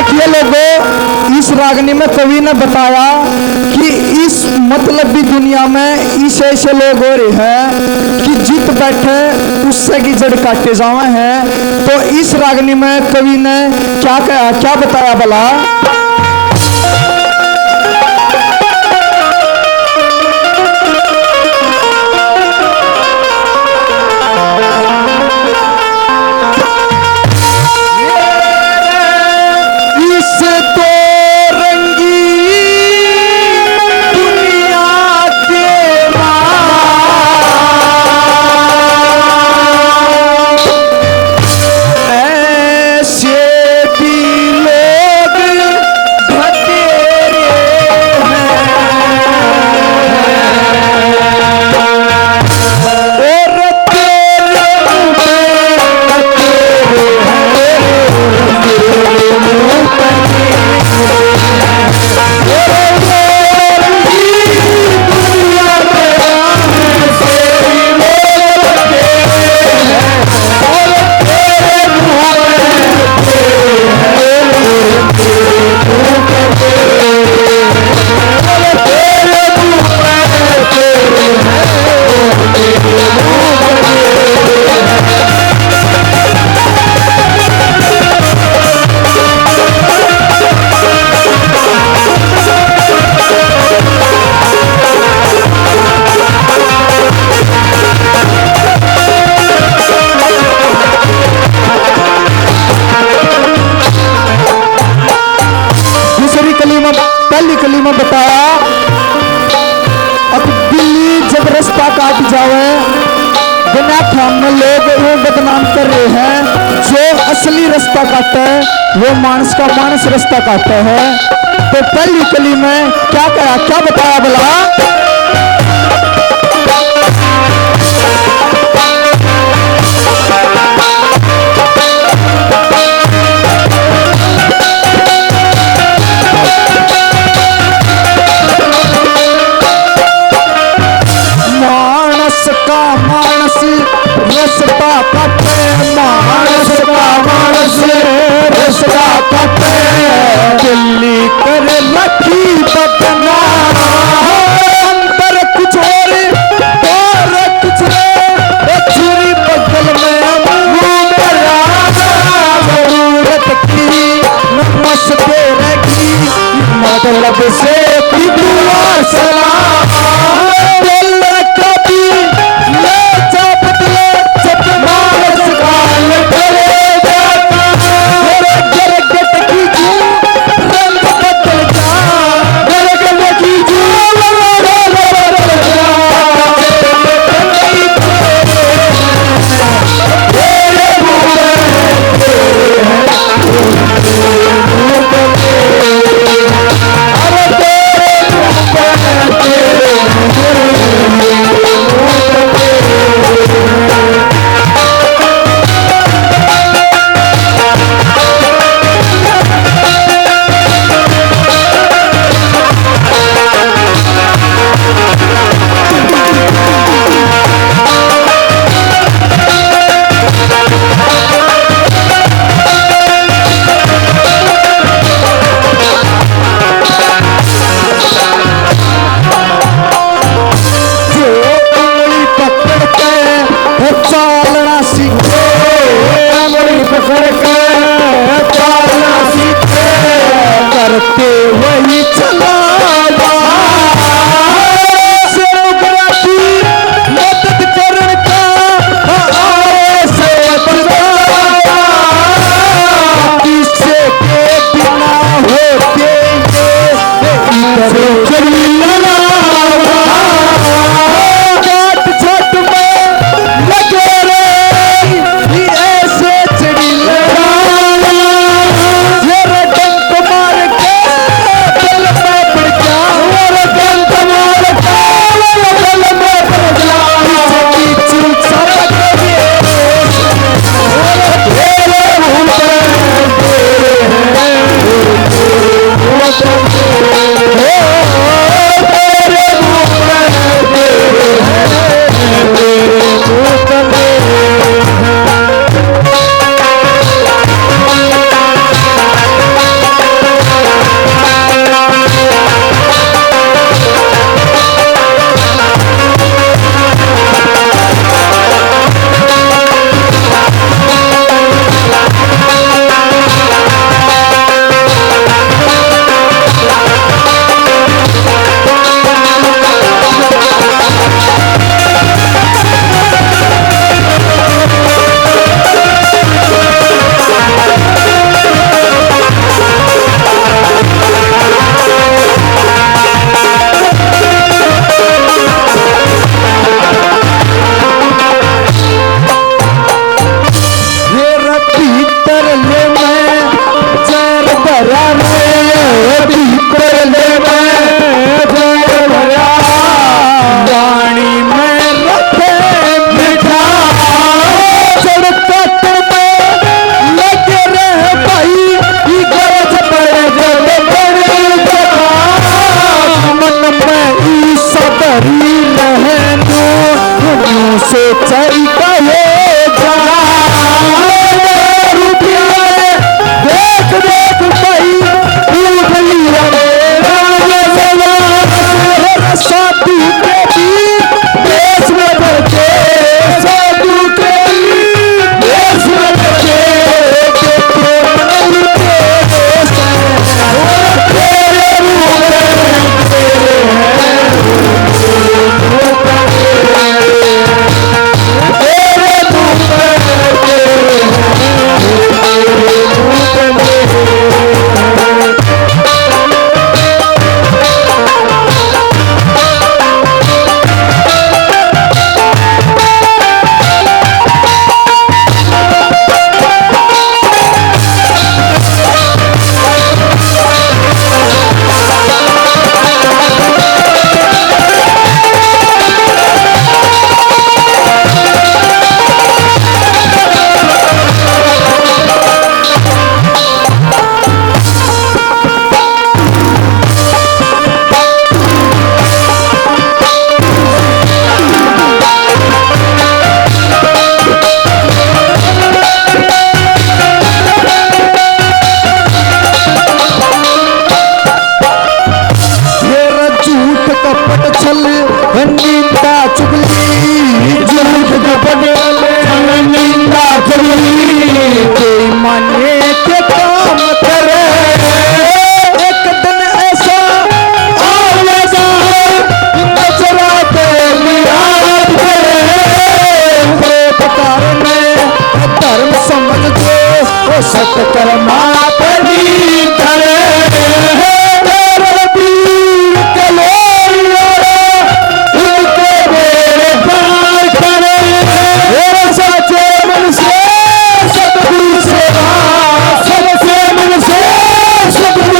देखिए लोगों, इस रागनी में कवि ने बताया कि इस मतलबी दुनिया में ऐसे ऐसे लोग हो रहे हैं कि जित बैठे उससे की जड़ काटे जावे हैं। तो इस रागनी में कवि ने क्या कहा, क्या बताया भला? पहली कली में बताया, अब बिल्ली जब रास्ता काट जावे बिना ख्याल में लोग वो बदनाम कर रहे हैं। जो असली रास्ता काटे वो मानस का मानस रास्ता काटे है। तो पहली कली में क्या कहा, क्या बताया भला? रास्ता काटे मानस का मानस रास्ता काटे, दिल्ली करे लखी बदना अंतर कुछ और और कुछ छुरी बगल में जरूरत की नमस तेरे की मतलब से सलाम सब